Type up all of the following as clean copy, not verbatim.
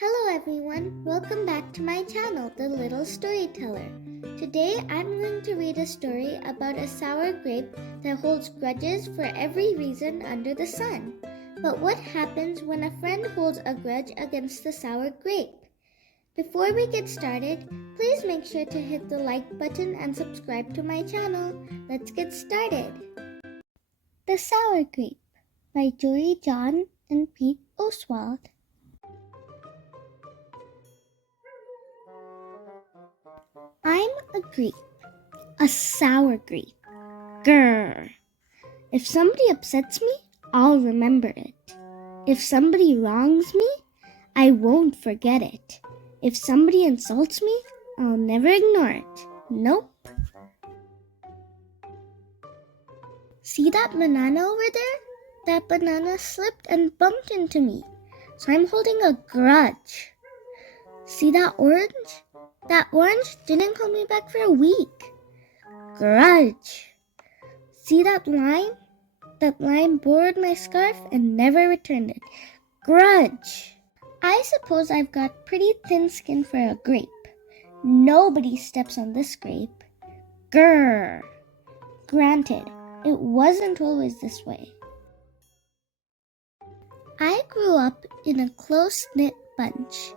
Hello everyone, welcome back to my channel, The Little Storyteller. Today I'm going to read a story about a sour grape that holds grudges for every reason under the sun. But what happens when a friend holds a grudge against the sour grape? Before we get started, please make sure to hit the like button and subscribe to my channel. Let's get started. The Sour Grape by Jory, John, and Pete Oswald. I'm a grape, a sour grape. Grrr. If somebody upsets me, I'll remember it. If somebody wrongs me, I won't forget it. If somebody insults me, I'll never ignore it. Nope. See that banana over there? That banana slipped and bumped into me, so I'm holding a grudge. See that orange? That orange didn't call me back for a week. Grudge. See that lime? That lime borrowed my scarf and never returned it. Grudge. I suppose I've got pretty thin skin for a grape. Nobody steps on this grape. Grrr. Granted, it wasn't always this way. I grew up in a close-knit bunch.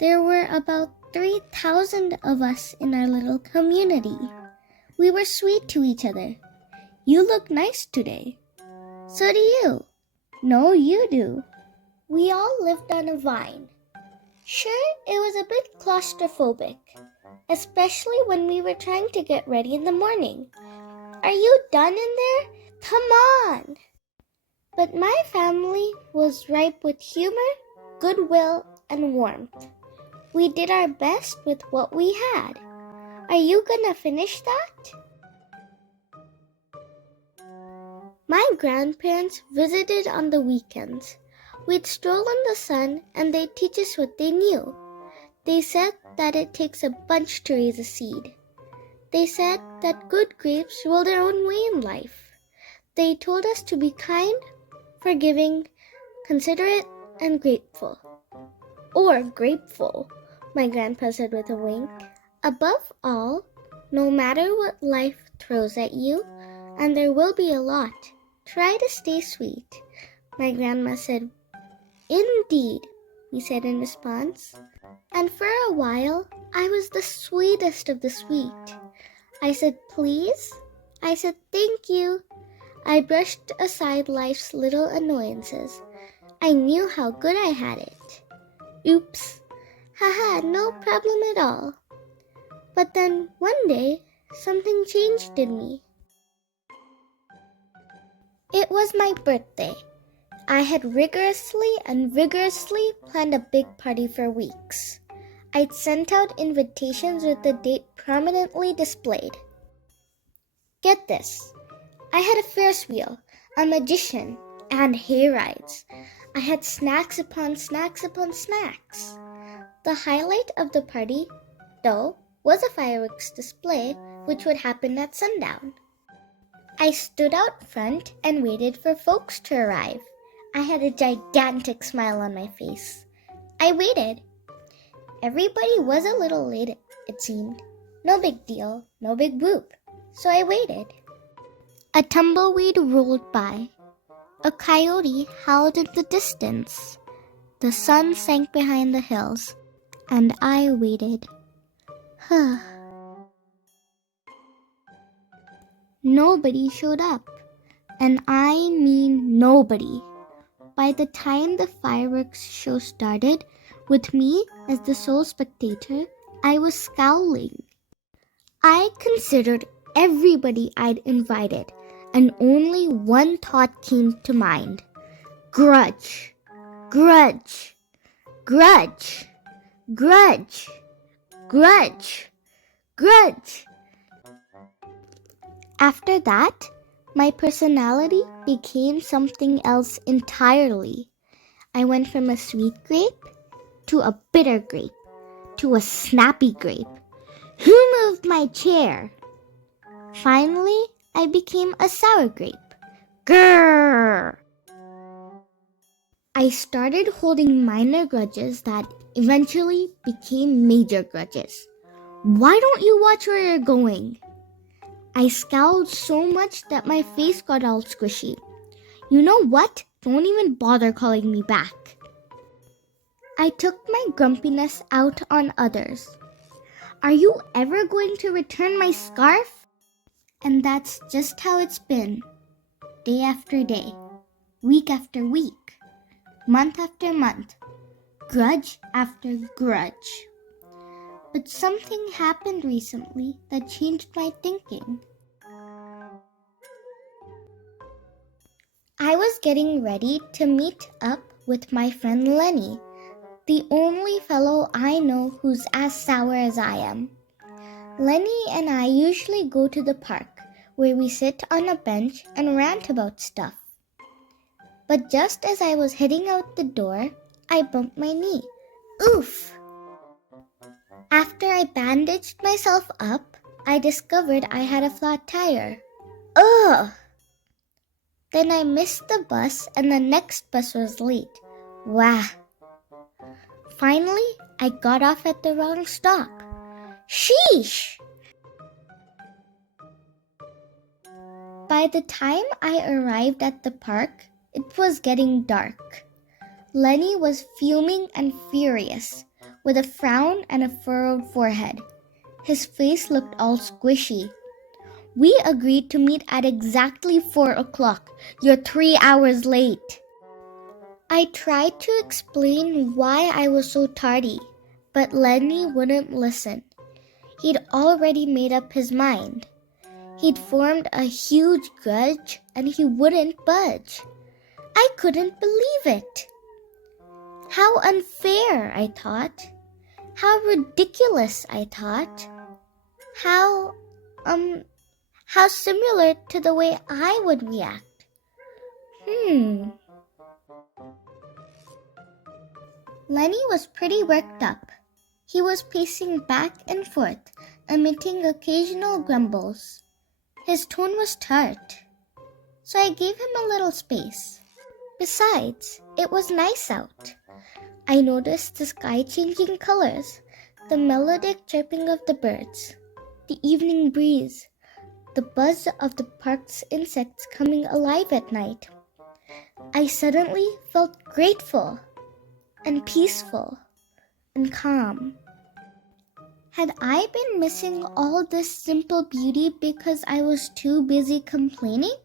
There were about 3,000 of us in our little community. We were sweet to each other. You look nice today. So do you. No, you do. We all lived on a vine. Sure, it was a bit claustrophobic, especially when we were trying to get ready in the morning. Are you done in there? Come on! But my family was ripe with humor, goodwill, and warmth. We did our best with what we had. Are you gonna finish that? My grandparents visited on the weekends. We'd stroll in the sun and they'd teach us what they knew. They said that it takes a bunch to raise a seed. They said that good grapes roll their own way in life. They told us to be kind, forgiving, considerate, and grateful. Or grateful, my grandpa said with a wink. Above all, no matter what life throws at you, and there will be a lot, try to stay sweet, my grandma said. Indeed, we said in response. And for a while, I was the sweetest of the sweet. I said please. I said thank you. I brushed aside life's little annoyances. I knew how good I had it. Oops. Haha, no problem at all. But then one day, something changed in me. It was my birthday. I had rigorously and vigorously planned a big party for weeks. I'd sent out invitations with the date prominently displayed. Get this. I had a Ferris wheel, a magician, and hay rides. I had snacks upon snacks upon snacks. The highlight of the party, though, was a fireworks display which would happen at sundown. I stood out front and waited for folks to arrive. I had a gigantic smile on my face. I waited. Everybody was a little late, it seemed. No big deal, no big whoop. So I waited. A tumbleweed rolled by. A coyote howled in the distance. The sun sank behind the hills, and I waited. Nobody showed up, and I mean nobody. By the time the fireworks show started, with me as the sole spectator, I was scowling. I considered everybody I'd invited, and only one thought came to mind. Grudge. Grudge. Grudge. Grudge. Grudge. Grudge. After that, my personality became something else entirely. I went from a sweet grape to a bitter grape to a snappy grape. Who moved my chair? Finally, I became a sour grape. Grrr! I started holding minor grudges that eventually became major grudges. Why don't you watch where you're going? I scowled so much that my face got all squishy. You know what? Don't even bother calling me back. I took my grumpiness out on others. Are you ever going to return my scarf? And that's just how it's been. Day after day, week after week, month after month, grudge after grudge. But something happened recently that changed my thinking. I was getting ready to meet up with my friend Lenny, the only fellow I know who's as sour as I am. Lenny and I usually go to the park, where we sit on a bench and rant about stuff. But just as I was heading out the door, I bumped my knee. Oof! After I bandaged myself up, I discovered I had a flat tire. Ugh! Then I missed the bus and the next bus was late. Wah! Finally, I got off at the wrong stop. Sheesh! By the time I arrived at the park, it was getting dark. Lenny was fuming and furious, with a frown and a furrowed forehead. His face looked all squishy. We agreed to meet at exactly 4 o'clock. You're 3 hours late. I tried to explain why I was so tardy, but Lenny wouldn't listen. He'd already made up his mind. He'd formed a huge grudge and he wouldn't budge. I couldn't believe it. How unfair, I thought. How ridiculous, I thought. How similar to the way I would react. Lenny was pretty worked up. He was pacing back and forth, emitting occasional grumbles. His tone was tart, so I gave him a little space. Besides, it was nice out. I noticed the sky changing colors, the melodic chirping of the birds, the evening breeze, the buzz of the park's insects coming alive at night. I suddenly felt grateful and peaceful and calm. Had I been missing all this simple beauty because I was too busy complaining?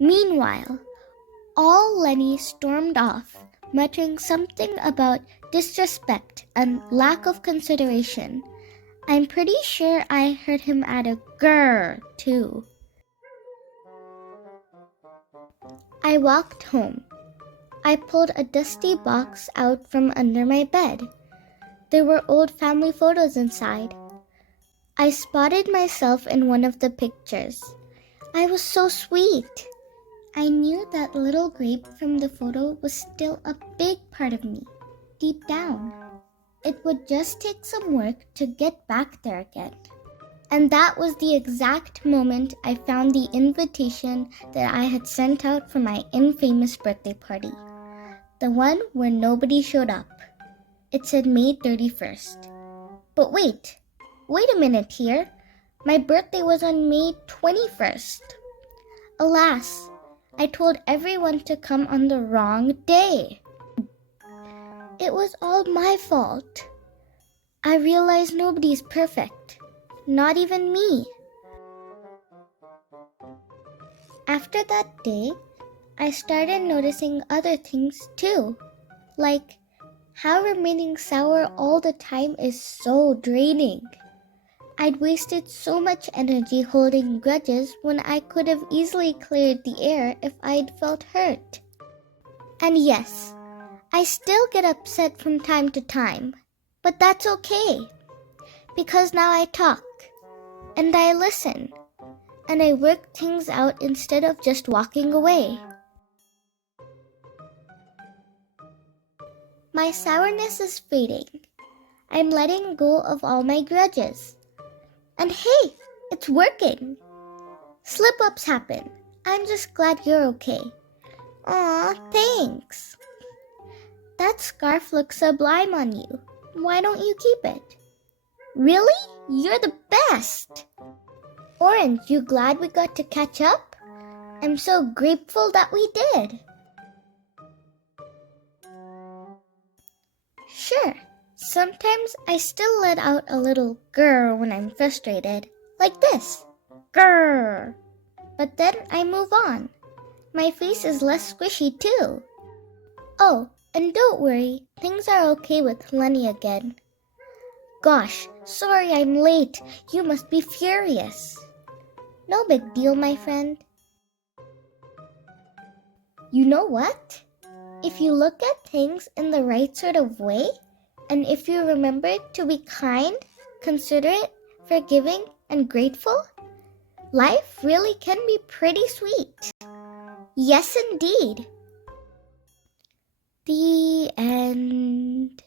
Meanwhile, all Lenny stormed off, muttering something about disrespect and lack of consideration. I'm pretty sure I heard him add a grrr, too. I walked home. I pulled a dusty box out from under my bed. There were old family photos inside. I spotted myself in one of the pictures. I was so sweet. I knew that little grape from the photo was still a big part of me, deep down. It would just take some work to get back there again. And that was the exact moment I found the invitation that I had sent out for my infamous birthday party. The one where nobody showed up. It said May 31st. But wait a minute here. My birthday was on May 21st. Alas, I told everyone to come on the wrong day. It was all my fault. I realized nobody's perfect, not even me. After that day, I started noticing other things too, like how remaining sour all the time is so draining. I'd wasted so much energy holding grudges when I could have easily cleared the air if I'd felt hurt. And yes, I still get upset from time to time, but that's okay, because now I talk, and I listen, and I work things out instead of just walking away. My sourness is fading. I'm letting go of all my grudges. And hey, it's working. Slip-ups happen. I'm just glad you're okay. Aw, thanks. That scarf looks sublime on you. Why don't you keep it? Really? You're the best! Orange, you glad we got to catch up? I'm so grateful that we did. Sure, sometimes I still let out a little grrr when I'm frustrated, like this. Grrr! But then I move on. My face is less squishy too. Oh, and don't worry, things are okay with Lenny again. Gosh, sorry I'm late. You must be furious. No big deal, my friend. You know what? If you look at things in the right sort of way, and if you remember to be kind, considerate, forgiving, and grateful, life really can be pretty sweet. Yes, indeed. The end.